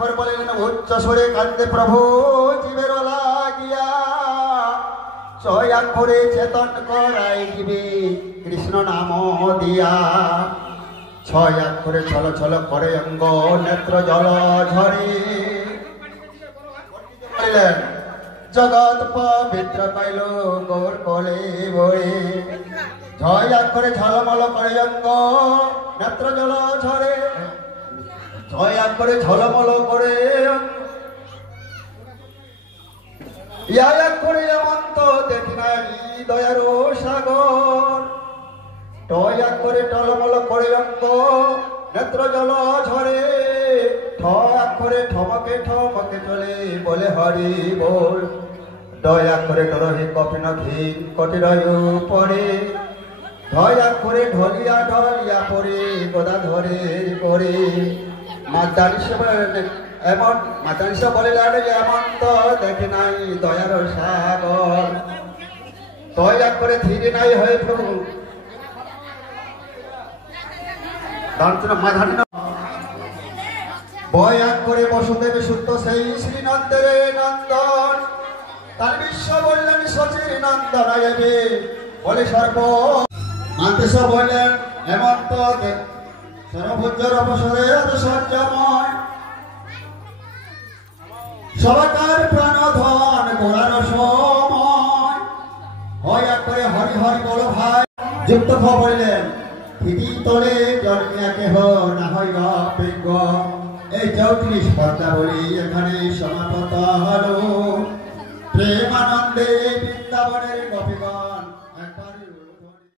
অক্ষর বলিলেন উচ্চ স্বরে কান্দে প্রভু জীবের লাগিয়া, 6 অক্ষরে চেতন করাই দিবে কৃষ্ণ নাম দিয়া। 6 অক্ষরে ছল ছল করে অঙ্গ নেত্র জল ঝরে, বলিলেন জগৎ পবিত্র পাইল গৌর কলে বয়ে। 6 অক্ষরে ঝলমল করে অঙ্গ নেত্র জল ঝরে, 6 অক্ষরে ঝলমল করে ইয়া অক্ষরে অনন্ত দেখি নাই দয়ার সাগর। 6 অক্ষরে টলমল করে অঙ্গ নেত্র জল ঝরে, 6 অক্ষরে ঠমকে ঠমকে চলে বলে হরি বল। 6 অক্ষরে ডরহে কপিন ঘিন কটিরয় পরে, 6 অক্ষরে ঢলিয়া ঢলিয়া পরে গদা ধরে পরে। এমন মাতানিসা বলিলেন এমন তো দেখে নাই দয়ার সাগর। 6 অক্ষরে ধীরে নাই হয়ে প্রভু বয় অক্ষরে বসুদেব শুদ্ধ সেই শ্রীনন্দের নন্দন। তার বিশ্ব বললেন শচীর নন্দন এবে বলে সর্ব মান্তেশ বললেন হেমন্ত সর্বভুজর অবসরে সজ্জময়। সবাকার প্রাণ ধন গোড়ার সময়, হয় অক্ষরে হরি হরি বল ভাই। যুক্ত খ বললেন ঠিকই তোলে জন্মিয়া কেহ না হয় গপেজ্ঞ। এই 34 পদ্মাবলী এখানে সমাপ্ত হল। প্রেমানন্দে বৃন্দাবনের গোপী